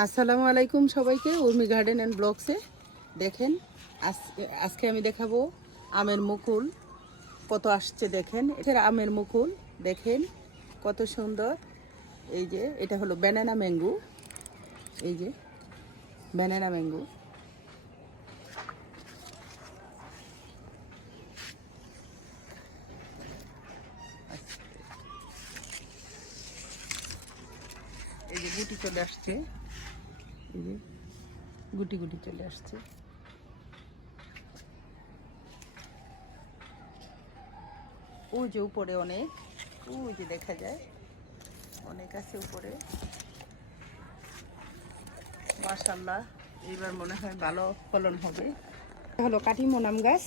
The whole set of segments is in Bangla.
আসসালামু আলাইকুম সবাইকে, উর্মি গার্ডেন অ্যান্ড ব্লগসে দেখেন। আজকে আমি দেখাবো আমের মুকুল কত আসছে। দেখেন, এটা আমের মুকুল দেখেন কত সুন্দর। এই যে এটা হলো ব্যানানা ম্যাঙ্গো, এই যে ব্যানানা ম্যাঙ্গো। এই যে গুটি চলে আসছে, এই যে গুটি গুটি চলে আসছে। ওই যে উপরে অনেক, ওই যে দেখা যায় অনেক আছে উপরে। মাশাআল্লাহ, এইবার মনে হয় ভালো ফলন হবে। হলো কাটিমন আম গাছ,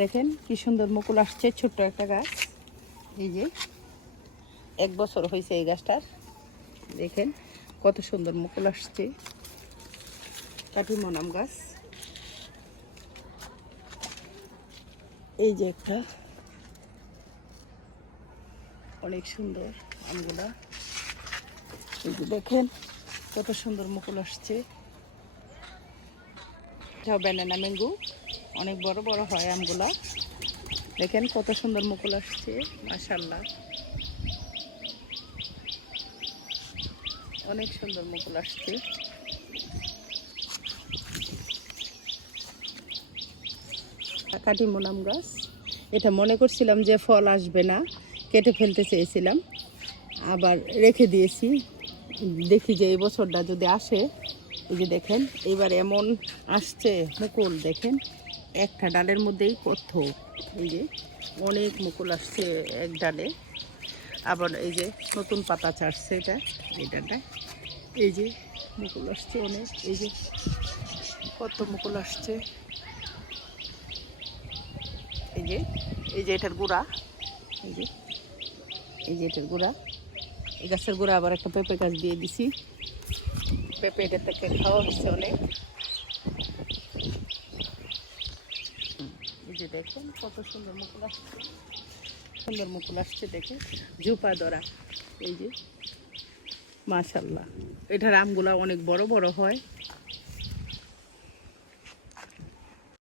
দেখেন কি সুন্দর মুকুল আসছে। ছোট্ট একটা গাছ, এই যে 1 বছর হয়েছে এই গাছটার। দেখেন কত সুন্দর মুকুল আসছে, কাটিমন আম গাছ। এই যে একটা, অনেক সুন্দর আমগুলা। এই যে দেখেন কত সুন্দর মুকুল আসছে। এটাও ব্যানানা ম্যাঙ্গো, অনেক বড় বড় হয় আমগুলো। দেখেন কত সুন্দর মুকুল আসছে, মাশাআল্লাহ অনেক সুন্দর মুকুল আসছে। কাটিমন আম গাছ, এটা মনে করছিলাম যে ফল আসবে না, কেটে ফেলতে চেয়েছিলাম, আবার রেখে দিয়েছি। দেখি যে এই বছরটা যদি আসে। এই যে দেখেন এবার এমন আসছে মুকুল, দেখেন একটা ডালের মধ্যেই কত, এই যে অনেক মুকুল আসছে এক ডালে। আবার এই যে নতুন পাতা ছাড়ছে, এটা এই ডালটায় এই যে মুকুল আসছে অনেক। এই যে কত মুকুল আসছে, এই যে এই যে এটার গুঁড়া, এই যে এই যে এটার গুঁড়া। এই গাছের গুঁড়া আবার একটা পেঁপে গাছ দিয়ে দিছি, পেঁপে এটা থেকে খাওয়া হচ্ছে অনেক। এই যে দেখুন কত সুন্দর মুকুল আসছে, সুন্দর মুকুল আসছে দেখে ঝুপা ধরা। এই যে মাশাআল্লাহ, এটার আমগুলা অনেক বড় বড় হয়।